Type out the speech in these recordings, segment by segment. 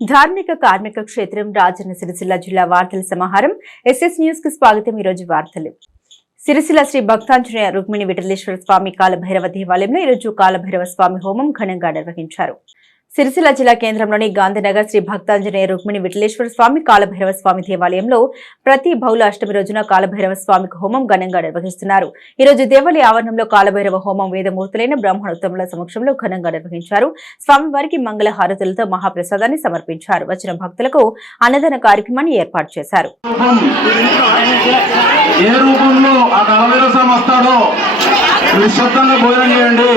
ధార్మిక కార్మిక క్షేత్రం రాజన్న సిరిసిల్ల జిల్లా వార్తల సమాహారం. ఎస్ఎస్ న్యూస్కి స్వాగతం. ఈరోజు వార్తలు. సిరిసిల్ల శ్రీ భక్తాంజనేయ రుక్మిణి విఠలేశ్వర స్వామి కాలభైరవ దేవాలయంలో ఈరోజు కాలభైరవ స్వామి హోమం ఘనంగా నిర్వహించారు. సిరిసిల్ల జిల్లా కేంద్రంలోని గాంధీనగర్ శ్రీ భక్తాంజనేయ రుక్మిణి విఠలేశ్వర స్వామి కాలభైరవ స్వామి దేవాలయంలో ప్రతి బహుళ అష్టమి రోజున కాలభైరవ స్వామికి హోమం ఘనంగా నిర్వహిస్తున్నారు. ఈ రోజు దేవాలయ ఆవరణంలో కాలభైరవ హోమం వేదమూర్తులైన బ్రాహ్మణోత్తముల సమక్షంలో ఘనంగా నిర్వహించారు. స్వామివారికి మంగళ హారతులతో మహాప్రసాదాన్ని సమర్పించారు. వచ్చిన భక్తులకు అన్నదాన కార్యక్రమాన్ని ఏర్పాటు చేశారు. నిశ్శబ్దంగా భోజనం చేయండి.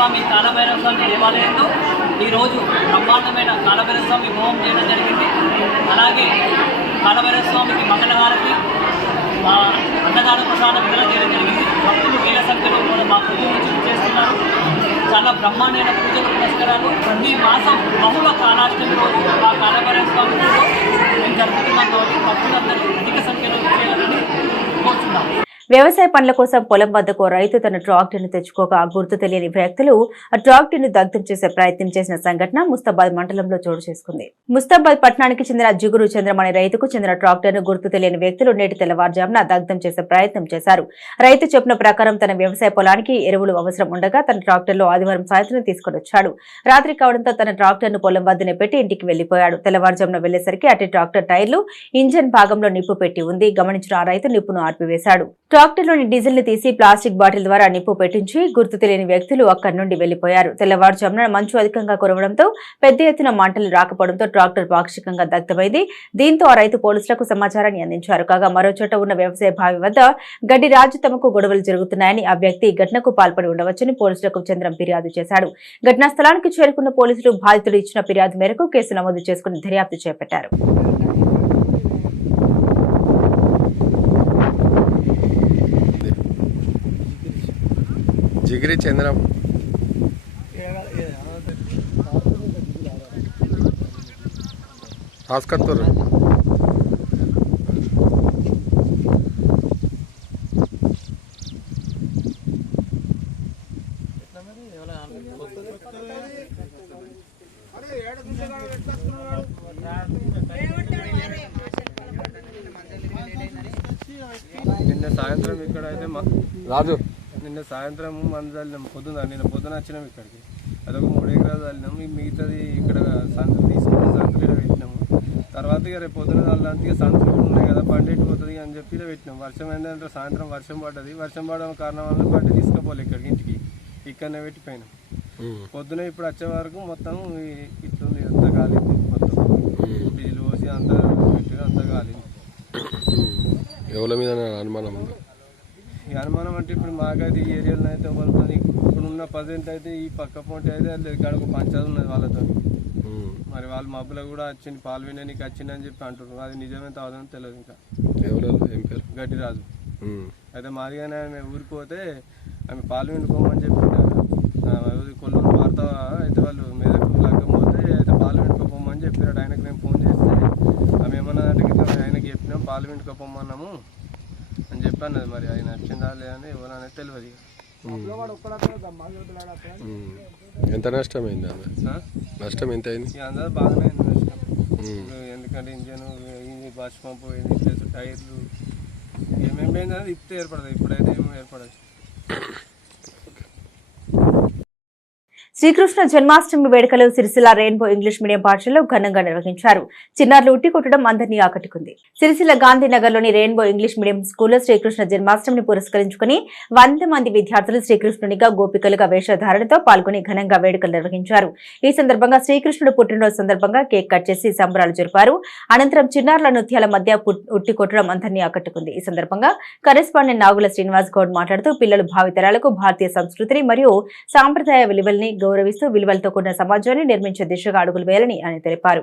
స్వామి కాలభైరవ స్వామి దేవాలయంలో ఈరోజు బ్రహ్మాండమైన కాలభైరవ స్వామి హోమం చేయడం జరిగింది. అలాగే కాలభైరవ స్వామికి మంగళహారతి మా అన్నదాన ప్రసాదం విడుదల చేయడం జరిగింది. భక్తులు వేల సంఖ్యలో కూడా మా కుటుంబం నుంచి చేస్తున్నారు చాలా బ్రహ్మాండమైన పూజలు పురస్కారాలు. ప్రతి మాసం బహుళ కాలాష్టమి రోజు ఆ కాలభైరవ స్వామి మేము జరుపుతున్నాం కాబట్టి భక్తులందరూ అధిక సంఖ్యలో చేయాలని కోరుతున్నాం వ్యవసాయ పనుల కోసం పొలం వద్దకు రైతు తన ట్రాక్టర్ను తెచ్చుకోక గుర్తు తెలియని వ్యక్తులు ఆ ట్రాక్టర్ను దగ్ధం చేసే ప్రయత్నం చేసిన సంఘటన ముస్తాబాద్ మండలంలో చోటు చేసుకుంది. ముస్తాబాద్ పట్టణానికి చెందిన జిగురు చంద్రం అనే రైతుకు చెందిన ట్రాక్టర్ను గుర్తు తెలియని వ్యక్తులు నేటి తెల్లవారుజామున దగ్ధం చేసే ప్రయత్నం చేశారు. రైతు చెప్పిన ప్రకారం తన వ్యవసాయ పొలానికి ఎరువులు అవసరం ఉండగా తన ట్రాక్టర్లో ఆదివారం సాయంత్రం తీసుకొని వచ్చాడు. రాత్రి కావడంతో తన ట్రాక్టర్ను పొలం వద్దనే పెట్టి ఇంటికి వెళ్ళిపోయాడు తెల్లవారుజామున వెళ్ళేసరికి అటు ట్రాక్టర్ టైర్లు ఇంజన్ భాగంలో నిప్పు పెట్టి ఉంది. గమనించిన ఆ రైతు నిప్పును ఆర్పివేశాడు. ట్రాక్టర్లోని డీజిల్ని తీసి ప్లాస్టిక్ బాటిల్ ద్వారా నిప్పు పెట్టించి గుర్తు తెలియని వ్యక్తులు అక్కడి నుండి వెళ్ళిపోయారు తెల్లవారుజామున మంచు అధికంగా కురవడంతో పెద్ద ఎత్తున మంటలు రాకపోవడంతో ట్రాక్టర్ పాక్షికంగా దగ్ధమైంది. దీంతో ఆ రైతు పోలీసులకు సమాచారాన్ని అందించారు. కాగా మరో చోట ఉన్న వ్యవసాయ బావి వద్ద గడ్డి రాజు తమకు గొడవలు జరుగుతున్నాయని ఆ వ్యక్తి ఘటనకు పాల్పడి ఉండవచ్చని పోలీసులకు చంద్రం ఫిర్యాదు చేశాడు. ఘటనా స్థలానికి చేరుకున్న పోలీసులు బాధితుడు ఇచ్చిన ఫిర్యాదు మేరకు కేసు నమోదు చేసుకుని దర్యాప్తు చేపట్టారు. జిగిరి చంద్రం రాసుకత్తూరు నిన్న సాయంత్రం ఇక్కడ అయితే రాజు నిన్న సాయంత్రం మంది చల్లినాం పొద్దున నిన్న పొద్దున వచ్చినాం ఇక్కడికి. అదొక మూడు ఎకరాలు చల్లినాం. ఈ మిగతాది ఇక్కడ సంచులు తీసుకుని సంచులు పెట్టినాము. తర్వాత ఇక రేపు పొద్దున చల్లంతా కూడా ఉన్నాయి కదా బండి ఎటు పోతుంది అని చెప్పి పెట్టినాం. వర్షం ఏంటంటే సాయంత్రం వర్షం పడ్డది. వర్షం పడడం కారణం వల్ల బండి తీసుకుపోలే ఇక్కడికి ఇంటికి. ఇక్కడనే పెట్టిపోయినాం. పొద్దున ఇప్పుడు వచ్చే వరకు మొత్తం ఇట్లుంది అంతా కాలింది మొత్తం. డీజిల్ పోసి అంతా పెట్టి అంతా కాలింది ఎవరి మీద అనుమానం ఉందా? ఈ అనుమానం అంటే ఇప్పుడు మాకైతే ఈ ఏరియాలో అయితే వాళ్ళతో ఇప్పుడు ఉన్న పర్సెంట్ అయితే ఈ పక్క పొంటి అయితే ఇక్కడ ఒక పంచాయతీ ఉన్నది వాళ్ళతో. మరి వాళ్ళ మబ్బులో కూడా వచ్చింది పాలు వినడానికి వచ్చిందని చెప్పి అంటున్నారు. అది నిజమే తాదని తెలియదు ఇంకా. గడ్డిరాజు. అయితే మాదిగానే ఆమె ఊరికి పోతే ఆమె పాలు విండుకోమని చెప్పింటారు కొల్లూరు వార్త అయితే వాళ్ళు మెదకు లగ్గం పోతే అయితే పాలు విండుకోపోమని చెప్పినాడు ఆయనకు నేను ఫోన్ చేస్తే ఆమె ఏమన్నా అంటే ఆయనకి చెప్పినాం పాలు అని చెప్పాను మరి ఆయన వచ్చిందా లేదా అని ఎవరనేది తెలియదు. ఎంత నష్టమైంది అన్న? నష్టం ఎంత అయింది అందరూ బాగానే అయింది నష్టం. ఎందుకంటే ఇంజన్ ఇది బస్ పంపు ఇది ప్లస్ టైర్లు ఏమేమి ఇప్పుడే ఏర్పడదు ఇప్పుడైతే ఏమో ఏర్పడదు శ్రీకృష్ణ జన్మాష్టమి వేడుకలు సిరిసిల్ల రెయిన్బో ఇంగ్లీష్ మీడియం పాఠశాలలో ఘనంగా నిర్వహించారు. చిన్నారులు ఉట్టి కొట్టడం అందరినీ ఆకట్టుకుంది. సిరిసిల్ల గాంధీనగర్లోని రెయిన్బో ఇంగ్లీష్ మీడియం స్కూల్లో శ్రీకృష్ణ జన్మాష్టమిని పురస్కరించుకుని వంద మంది విద్యార్థులు శ్రీకృష్ణునిగా గోపికలుగా వేషధారణతో పాల్గొని ఘనంగా వేడుకలు నిర్వహించారు. ఈ సందర్భంగా శ్రీకృష్ణుడు పుట్టినరోజు సందర్భంగా కేక్ కట్ చేసి సంబరాలు జరిపారు. అనంతరం చిన్నారుల నృత్యాల మధ్య ఉట్టి కొట్టడం అందరినీ ఆకట్టుకుంది. ఈ సందర్భంగా కరెస్పాండెంట్ నాగుల శ్రీనివాస్ గౌడ్ మాట్లాడుతూ పిల్లలు భావితరాలకు భారతీయ సంస్కృతిని మరియు సాంప్రదాయ విలువల్ని గౌరవిస్తూ విలువలతో కూడిన సమాజాన్ని నిర్మించే దిశగా అడుగులు వేయాలని ఆయన తెలిపారు.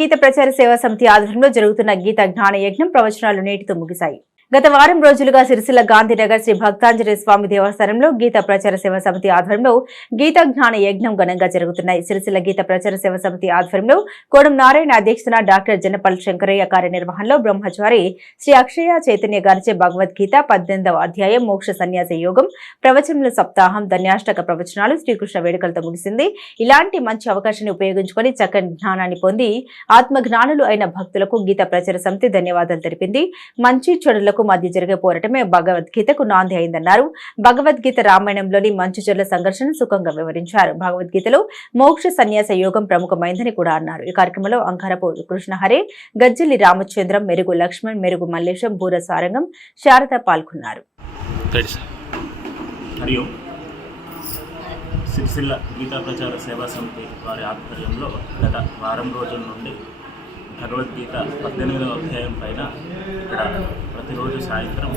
గీత ప్రచార సేవా సమితి ఆధ్వర్యంలో జరుగుతున్న గీత జ్ఞాన యజ్ఞం ప్రవచనాలు నేటితో ముగిశాయి. గత వారం రోజులుగా సిరిసిల్ల గాంధీనగర్ శ్రీ భక్తాంజలి స్వామి దేవస్థానంలో గీత ప్రచార సేవ సమితి ఆధ్వర్యంలో గీత జ్ఞాన యజ్ఞం ఘనంగా జరుగుతున్నాయి. సిరిసిల్ల గీత ప్రచార సేవ సమితి ఆధ్వర్యంలో కోడం నారాయణ అధ్యక్షతన డాక్టర్ జనపల్ శంకరయ్య కార్యనిర్వహణలో బ్రహ్మచారి శ్రీ అక్షయ చైతన్య గారిచే భగవద్గీత పద్దెనిమిదవ అధ్యాయం మోక్ష సన్యాస యోగం ప్రవచనల సప్తాహం ధన్యాష్టక ప్రవచనాలు శ్రీకృష్ణ వేడుకలతో ముగిసింది. ఇలాంటి మంచి అవకాశాన్ని ఉపయోగించుకొని చక్కని జ్ఞానాన్ని పొంది ఆత్మ జ్ఞానులు అయిన భక్తులకు గీత ప్రచార సమితి ధన్యవాదాలు తెలిపింది. మంచి చెడులకు మధ్య జరిగే పోరాటమే భగవద్గీతకు నాంది అయిందన్నారు. భగవద్గీత రామాయణంలోని మంచి చెడుల సంఘర్షణ సుఖంగా వివరించారు. భగవద్గీతలో మోక్ష సన్యాస యోగం ప్రముఖమైందని కూడా అన్నారు. ఈ కార్యక్రమంలో అంకరపు కృష్ణహరే గజ్జలి రామచంద్రం మెరుగు లక్ష్మణ్ మెరుగు మల్లేశం బూర సారంగం శారద పాల్గొన్నారు. సిరిసిల్ల గీతా ప్రచార సేవా సమితి వారి ఆధ్వర్యంలో గత వారం రోజుల నుండి భగవద్గీత పద్దెనిమిదవ అధ్యాయం పైన ఇక్కడ ప్రతిరోజు సాయంత్రం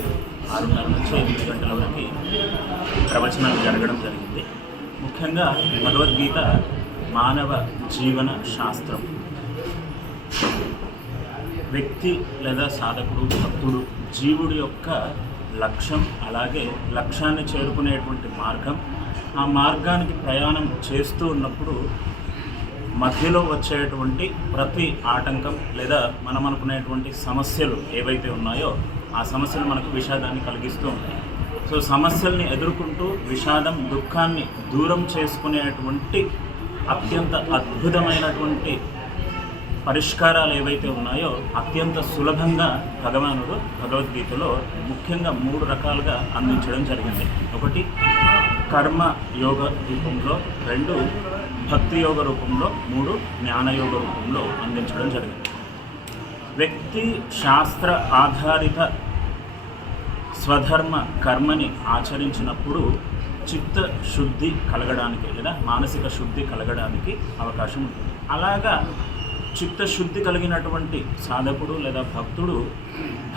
ఆరున్నర నుంచి ఎనిమిది గంటల వరకు ప్రవచనాలు జరగడం జరిగింది. ముఖ్యంగా భగవద్గీత మానవ జీవన శాస్త్రం. వ్యక్తి లేదా సాధకుడు భక్తుడు జీవుడి యొక్క లక్ష్యం అలాగే లక్ష్యాన్ని చేరుకునేటువంటి మార్గం. ఆ మార్గానికి ప్రయాణం చేస్తూ ఉన్నప్పుడు మధ్యలో వచ్చేటువంటి ప్రతి ఆటంకం లేదా మనం అనుకునేటువంటి సమస్యలు ఏవైతే ఉన్నాయో ఆ సమస్యలు మనకు విషాదాన్ని కలిగిస్తూ ఉంటాయి. సో సమస్యల్ని ఎదుర్కొంటూ విషాదం దుఃఖాన్ని దూరం చేసుకునేటువంటి అత్యంత అద్భుతమైనటువంటి పరిష్కారాలు ఏవైతే ఉన్నాయో అత్యంత సులభంగా భగవానుడు భగవద్గీతలో ముఖ్యంగా మూడు రకాలుగా అందించడం జరిగింది. ఒకటి కర్మ యోగ రూపంలో. రెండు భక్తి యోగ రూపంలో మూడు జ్ఞానయోగ రూపంలో అందించడం జరిగింది. వ్యక్తి శాస్త్ర ఆధారిత స్వధర్మ కర్మని ఆచరించినప్పుడు చిత్త శుద్ధి కలగడానికి లేదా మానసిక శుద్ధి కలగడానికి అవకాశం ఉంటుంది. అలాగా చిత్తశుద్ధి కలిగినటువంటి సాధకుడు లేదా భక్తుడు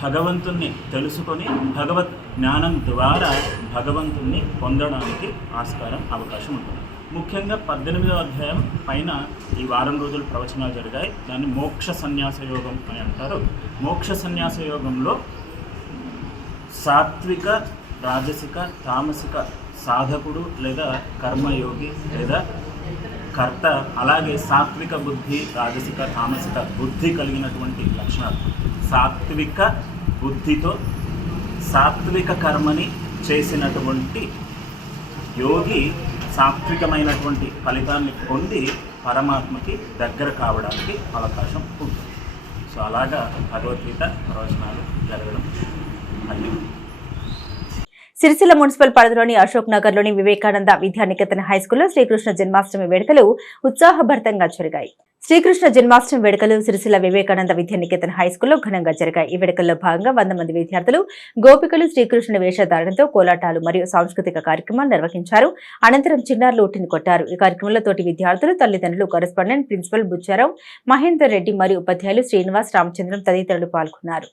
భగవంతుణ్ణి తెలుసుకొని భగవత్ జ్ఞానం ద్వారా భగవంతుణ్ణి పొందడానికి ఆస్కారం అవకాశం ఉంటుంది. ముఖ్యంగా పద్దెనిమిదవ అధ్యాయం పైన ఈ వారం రోజులు ప్రవచనాలు జరిగాయి. దాన్ని మోక్ష సన్యాస యోగం అని అంటారు. మోక్ష సన్యాస యోగంలో సాత్విక రాజసిక తామసిక సాధకుడు లేదా కర్మయోగి లేదా కర్త అలాగే సాత్విక బుద్ధి రాజసిక తామసిక బుద్ధి కలిగినటువంటి లక్షణాలు. సాత్విక బుద్ధితో సాత్విక కర్మని చేసినటువంటి యోగి సాత్వికమైనటువంటి ఫలితాన్ని పొంది పరమాత్మకి దగ్గర కావడానికి అవకాశం ఉంటుంది. సో అలాగా భగవద్గీత ప్రవచనాలు జరగడం అయ్యింది సిరిసిల్ల మున్సిపల్ పరిధిలోని అశోక్ నగర్లోని వివేకానంద విద్యానికేతన్ హైస్కూల్లో శ్రీకృష్ణ జన్మాష్టమి వేడుకలు ఉత్సాహభరితంగా జరిగాయి. శ్రీకృష్ణ జన్మాష్టమి వేడుకలు సిరిసిల్ల వివేకానంద విద్యానికేతన్ హై స్కూల్లో ఘనంగా జరిగాయి. ఈ వేడుకల్లో భాగంగా వంద మంది విద్యార్థులు గోపికలు శ్రీకృష్ణుని వేషధారణతో కోలాటాలు మరియు సాంస్కృతిక కార్యక్రమాలు నిర్వహించారు. అనంతరం చిన్నారులు ఉట్టిని కొట్టారు. ఈ కార్యక్రమంలో తోటి విద్యార్థులు తల్లిదండ్రులు కరెస్పాండెంట్ ప్రిన్సిపల్ బుచ్చారావు మహేందర్ రెడ్డి మరియు ఉపాధ్యాయులు శ్రీనివాస్ రామచంద్రం తదితరులు పాల్గొన్నారు.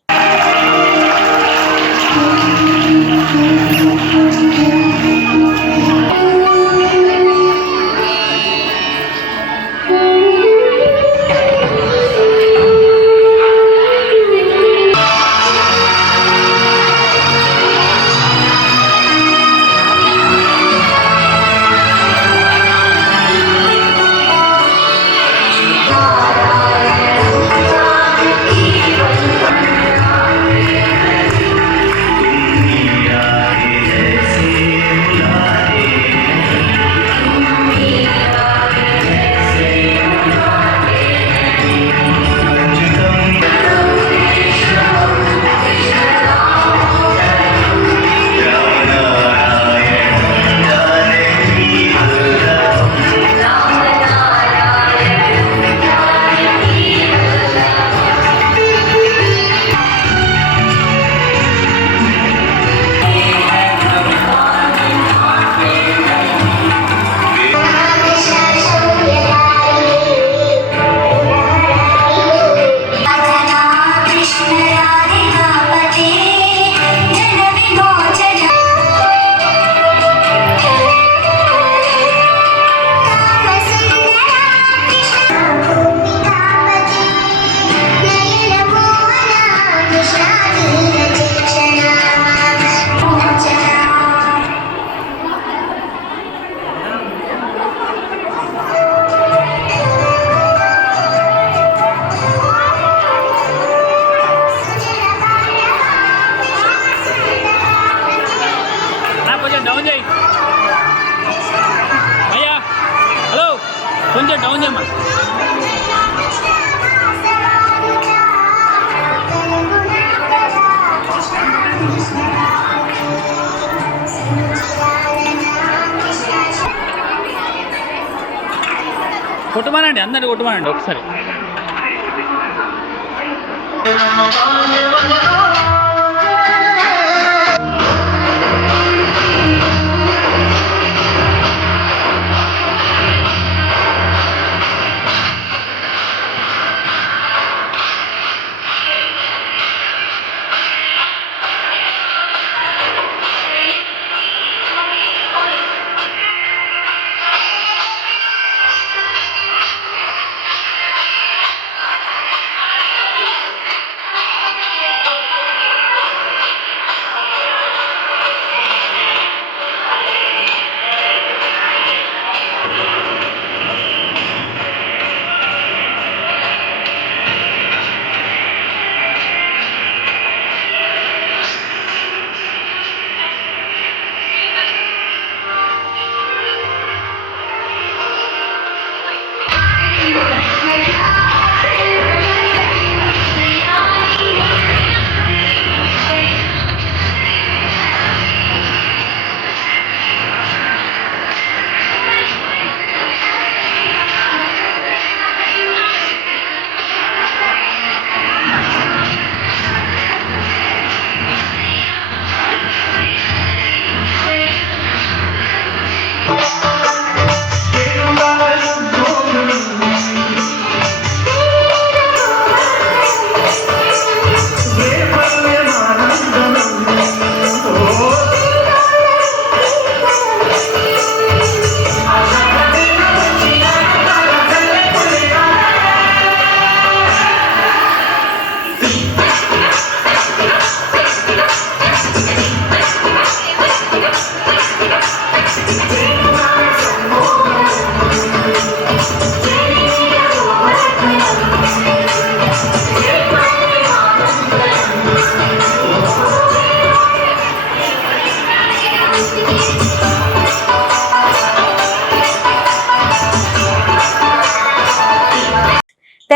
కొట్టుమానండి అందరిని కొట్టుమానండి. ఒకసారి.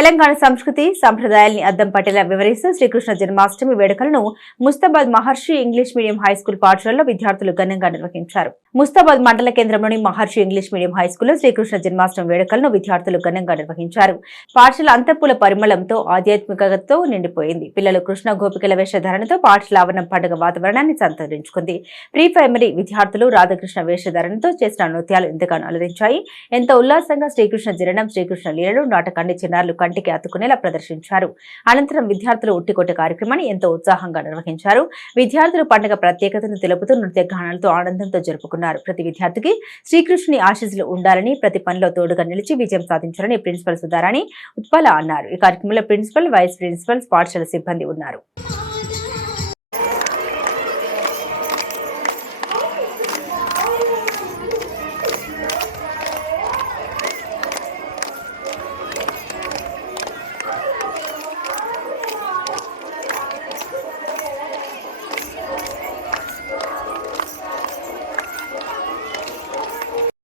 తెలంగాణ సంస్కృతి సంప్రదాయాల్ని అద్దం పట్టేలా వివరిస్తూ శ్రీకృష్ణ జన్మాష్టమి వేడుకలను Mustabad Maharshi English medium high school పాఠశాలలో విద్యార్థులు ఘనంగా నిర్వహించారు. ముస్తాబాద్ మండల కేంద్రంలోని మహర్షి ఇంగ్లీష్ మీడియం హై స్కూల్లో శ్రీకృష్ణ జన్మాష్టమి వేడుకలను విద్యార్థులు ఘనంగా నిర్వహించారు. పాఠశాల అంతఃపుల పరిమళంతో ఆధ్యాత్మికతతో నిండిపోయింది. పిల్లలు కృష్ణ గోపికల వేషధారణతో పాఠశాల ఆవరణ పండుగ వాతావరణాన్ని సంతరించుకుంది. ప్రీ ప్రైమరీ విద్యార్థులు రాధాకృష్ణ వేషధారణతో చేసిన నృత్యాలు ఎంతగానో అలరించాయి. ఎంతో ఉల్లాసంగా శ్రీకృష్ణ జననం శ్రీకృష్ణ లీలలు నాటకాన్ని చిన్నారులు కంటికి అతుకునేలా ప్రదర్శించారు. అనంతరం విద్యార్థులు ఉట్టికొట్టే కార్యక్రమాన్ని ఎంతో ఉత్సాహంగా నిర్వహించారు. విద్యార్థులు పండుగ ప్రత్యేకతను తెలుపుతూ నృత్య గానాలతో ఆనందంతో జరుపుకున్నారు. ప్రతి విద్యార్థికి శ్రీకృష్ణుని ఆశీస్సులు ఉండాలని ప్రతి పనిలో తోడుగా నిలిచి విజయం సాధించాలని ప్రిన్సిపల్ సుధారాణి ఉత్పల అన్నారు. ఈ కార్యక్రమంలో ప్రిన్సిపల్ వైస్ ప్రిన్సిపల్ పాఠశాల సిబ్బంది ఉన్నారు.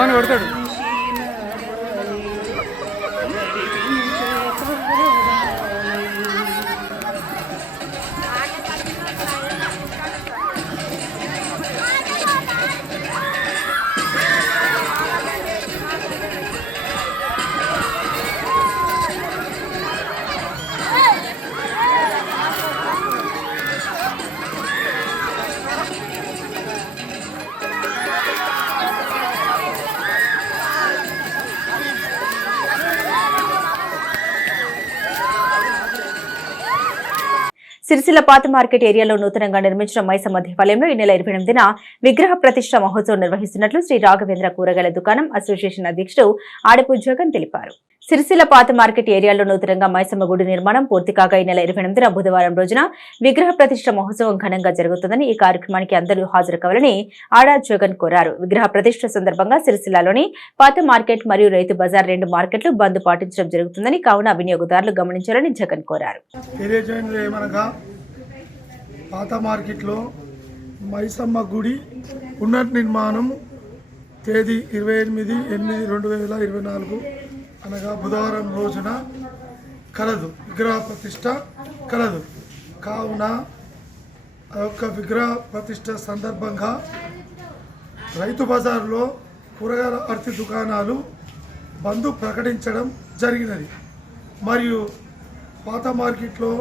బాగానే పెడతాడు సిరిసిల్ల పాత మార్కెట్ ఏరియాలో నూతనంగా నిర్మించిన మైసమ్మ దేవాలయంలో ఈ నెల ఇరవై ఎనిమిదిన విగ్రహ ప్రతిష్ట మహోత్సవం నిర్వహిస్తున్నట్లు శ్రీ రాఘవేంద్ర కూరగాయల దుకాణం అసోసియేషన్ అధ్యక్షుడు ఆడపు జగన్ తెలిపారు. సిరిసిల్ల పాత మార్కెట్ ఏరియాలో నూతనంగా మైసమ్మ గుడి నిర్మాణం పూర్తి కాగా ఈ నెల ఇరవై ఎనిమిదిన బుధవారం రోజున విగ్రహ ప్రతిష్ట మహోత్సవం ఘనంగా జరుగుతుందని ఈ కార్యక్రమానికి అందరూ హాజరు కావాలని ఆడా జగన్ కోరారు. విగ్రహ ప్రతిష్ట సందర్భంగా సిరిసిల్లలోని పాత మార్కెట్ మరియు రైతు బజార్ రెండు మార్కెట్లు బంద్ పాటించడం జరుగుతుందని కావున వినియోగదారులు గమనించాలని జగన్ కోరారు. పాత మార్కెట్లో మైసమ్మ గుడి పునర్నిర్మాణం తేదీ ఇరవై ఎనిమిది ఎనిమిది రెండు వేల ఇరవై నాలుగు అనగా బుధవారం రోజున కలదు విగ్రహ ప్రతిష్ట కలదు. కావున ఆ యొక్క విగ్రహ ప్రతిష్ట సందర్భంగా రైతు బజార్లో కూరగాయల అర్తి దుకాణాలు బంద్ ప్రకటించడం జరిగినది. మరియు పాత మార్కెట్లో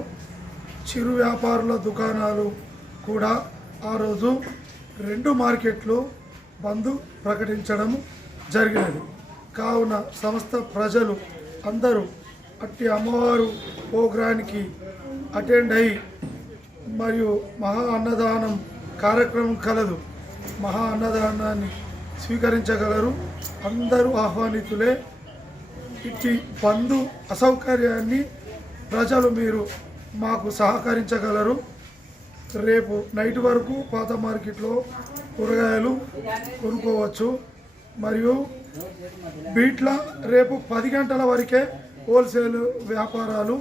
చిరు వ్యాపారుల దుకాణాలు కూడా ఆ రోజు రెండు మార్కెట్లు బంద్ ప్రకటించడం జరిగినది. కావున సమస్త ప్రజలు అందరూ అట్టి అమ్మవారు ప్రోగ్రానికి అటెండ్ అయి మరియు మహా అన్నదానం కార్యక్రమం కలదు. మహా అన్నదానాన్ని స్వీకరించగలరు. అందరూ ఆహ్వానితులే. ఇట్టి బంధు అసౌకర్యాన్ని ప్రజలు మీరు మాకు సహకరించగలరు. రేపు నైట్ వరకు పాత మార్కెట్లో కూరగాయలు కొనుక్కోవచ్చు. మరియు బీట్ల రేపు పది గంటల వరకే హోల్సేల్ వ్యాపారాలు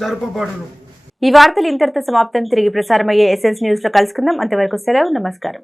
జరపబడును. ఈ వార్తలు ఇంతటితో సమాప్తం. తిరిగి ప్రసారమయ్యే ఎస్ఎస్ న్యూస్లో కలుసుకుందాం. అంతవరకు సెలవు. నమస్కారం.